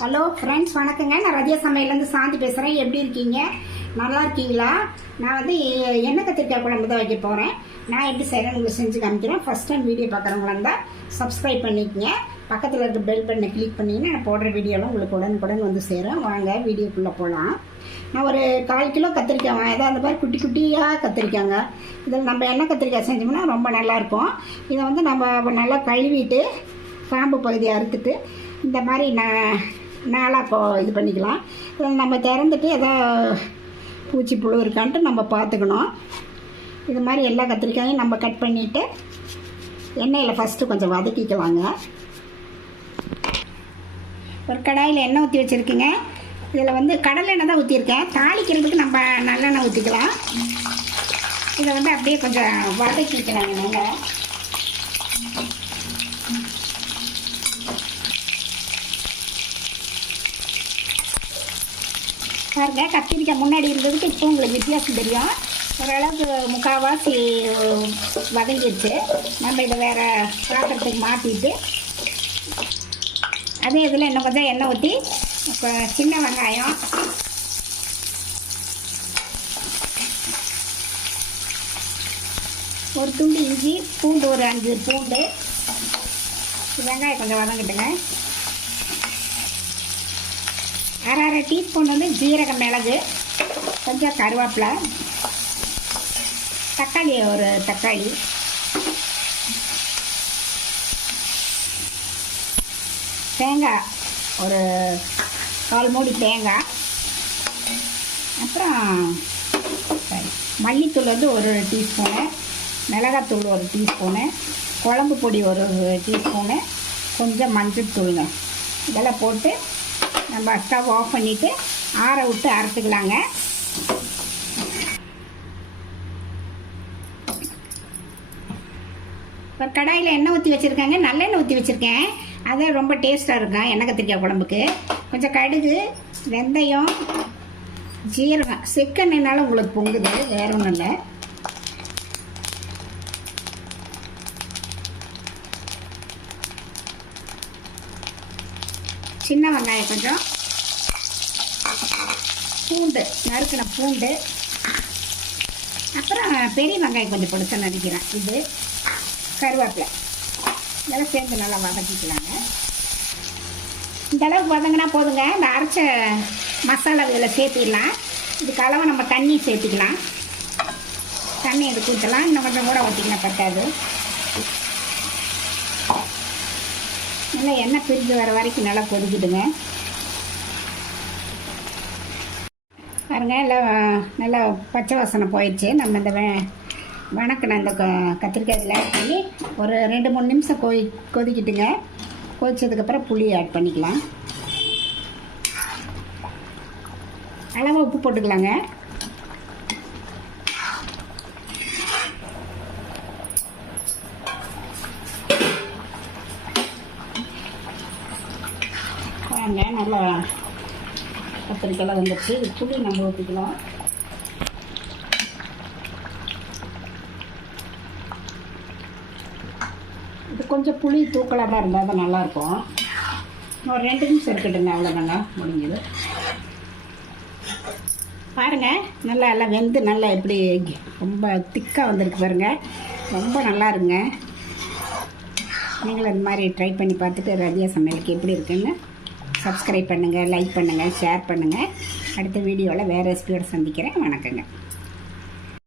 Hello friends, வணக்கங்க. நான் ரதியா சமையலேருந்து சாந்தி பேசுகிறேன். எப்படி இருக்கீங்க? நல்லா இருக்கீங்களா? நான் வந்து எண்ணெய் கத்திரிக்காய் குழம்பு தான் வைக்க போகிறேன். நான் எப்படி செய்கிறேன்னு உங்களுக்கு செஞ்சு காமிக்கிறேன். ஃபஸ்ட் டைம் வீடியோ பார்க்குறவங்களா இருந்தால் சப்ஸ்கிரைப் பண்ணிக்கங்க. பக்கத்தில் இருக்க பெல் பட்டனை கிளிக் பண்ணிங்கன்னா நான் போடுற வீடியோலாம் உங்களுக்கு உடனுக்குடன் வந்து சேரும். வாங்க வீடியோக்குள்ளே போகலாம். நான் ஒரு 1/4 கிலோ கத்திரிக்காய் ஏதாவது அந்த மாதிரி குட்டி குட்டியாக கத்திரிக்காங்க. இதில் நம்ம எண்ணெய் கத்திரிக்காய் செஞ்சோம்னா ரொம்ப நல்லாயிருக்கும். இதை வந்து நம்ம நல்லா கழுவிட்டு காம்பு பகுதியை அறுத்துட்டு இந்த மாதிரி நாளாக இது பண்ணிக்கலாம். இதில் நம்ம திறந்துட்டு ஏதோ பூச்சி புழு இருக்கான்ட்டு நம்ம பார்த்துக்கணும். இது மாதிரி எல்லா கத்திரிக்காயும் நம்ம கட் பண்ணிவிட்டு எண்ணெயில் ஃபஸ்ட்டு கொஞ்சம் வதக்கிக்கலாங்க. ஒரு கடாயில் எண்ணெய் ஊற்றி வச்சுருக்கேங்க. இதில் வந்து கடலை எண்ணெய் தான் ஊற்றிருக்கேன். தாளிக்கிறதுக்கு நம்ம நல்லெண்ணெய் ஊற்றிக்கலாம். இதை வந்து அப்படியே கொஞ்சம் வதக்கிக்கலாங்க. நல்லா பாருங்க, கத்திரிக்காய் முன்னாடி இருந்ததுக்கு இப்போ உங்களுக்கு வித்தியாசம் தெரியும். ஓரளவுக்கு முக்கால்வாசி வதங்கிடுச்சு. நம்ம இதை வேறு பாத்திரத்துக்கு மாற்றிட்டு அதே இதில் இன்னும் கொஞ்சம் எண்ணெய் ஊற்றி இப்போ சின்ன வெங்காயம், ஒரு துண்டு இஞ்சி, பூண்டு ஒரு 5 பூண்டு, வெங்காயம் கொஞ்சம் வதங்கிட்டுங்க. அரை டீஸ்பூன் வந்து ஜீரகம், மிளகு, கொஞ்சம் கருவேப்பிலை, தக்காளி ஒரு தக்காளி, தேங்காய் ஒரு 1/4 மூடி தேங்காய், அப்புறம் மல்லித்தூள் வந்து ஒரு டீஸ்பூனு, மிளகாத்தூள் ஒரு டீஸ்பூனு, குழம்பு பொடி ஒரு டீஸ்பூனு, கொஞ்சம் மஞ்சள் தூளுங்க. இதெல்லாம் போட்டு நம்ம ஸ்டவ் ஆஃப் பண்ணிவிட்டு ஆற விட்டு அரைச்சிக்கலாங்க. இப்போ கடாயில் எண்ணெய் ஊற்றி வச்சுருக்காங்க. நல்லெண்ணெய் ஊற்றி வச்சுருக்கேன். அது ரொம்ப டேஸ்ட்டாக இருக்கும் எண்ணெய் கத்திரிக்காய் குழம்புக்கு. கொஞ்சம் கடுகு, வெந்தயம், ஜீரகம், செக்கெண்ணெய்னால உங்களுக்கு பொங்குது, வேற ஒன்றும் இல்லை. சின்ன வெங்காயம் கொஞ்சம், பூண்டு நறுக்கின பூண்டு, அப்புறம் பெரிய வெங்காயம் கொஞ்சம் பொடிச்சா நறுக்கிறேன். இது கருவேப்பிலை, இதெல்லாம் சேர்ந்து நல்லா வதக்கிக்கலாங்க. இந்த அளவுக்கு வதங்கினா போதுங்க. இந்த அரைச்ச மசாலா இதில் சேர்த்திடலாம். இதுக்கு அளவு நம்ம தண்ணி சேர்த்திக்கலாம். தண்ணி இதுக்கு ஊற்றலாம். இன்னும் கொஞ்சம் கூட ஊற்றிக்கலாம், பத்தாது. நல்லா எண்ணெய் பிரிஞ்சு வர வரைக்கும் நல்லா கொதிக்கிடுங்க. பாருங்க, எல்லாம் நல்லா பச்சை வாசனை போயிடுச்சு. நம்ம இந்த வணக்கின இந்த கத்திரிக்காயில் ஆட் பண்ணி ஒரு 2-3 நிமிஷம் கொதிக்கிட்டுங்க. கொதிச்சதுக்கப்புறம் புளி ஆட் பண்ணிக்கலாம். அளவாக உப்பு போட்டுக்கலாங்க. நல்லா கத்திரிக்காய் வந்துடுச்சு. இது புளி நம்ம ஊற்றிக்கலாம். இது கொஞ்சம் புளி தூக்கலாக தான் இருந்தால் தான் நல்லாயிருக்கும். ஒரு 2 நிமிஷம் இருக்கட்டுங்க. அவ்வளோதாங்க, முடிஞ்சது. பாருங்கள், நல்லா எல்லாம் வெந்து நல்லா எப்படி ரொம்ப திக்காக வந்திருக்கு பாருங்கள். ரொம்ப நல்லா இருங்க. நீங்களும் இந்த மாதிரி ட்ரை பண்ணி பார்த்துட்டு ரதியா சமையலுக்கு எப்படி இருக்குன்னு சப்ஸ்கிரைப் பண்ணுங்கள், லைக் பண்ணுங்கள், ஷேர் பண்ணுங்கள். அடுத்த வீடியோவில் வேறு ரெசிபியோடு சந்திக்கிறேன். வணக்கங்க.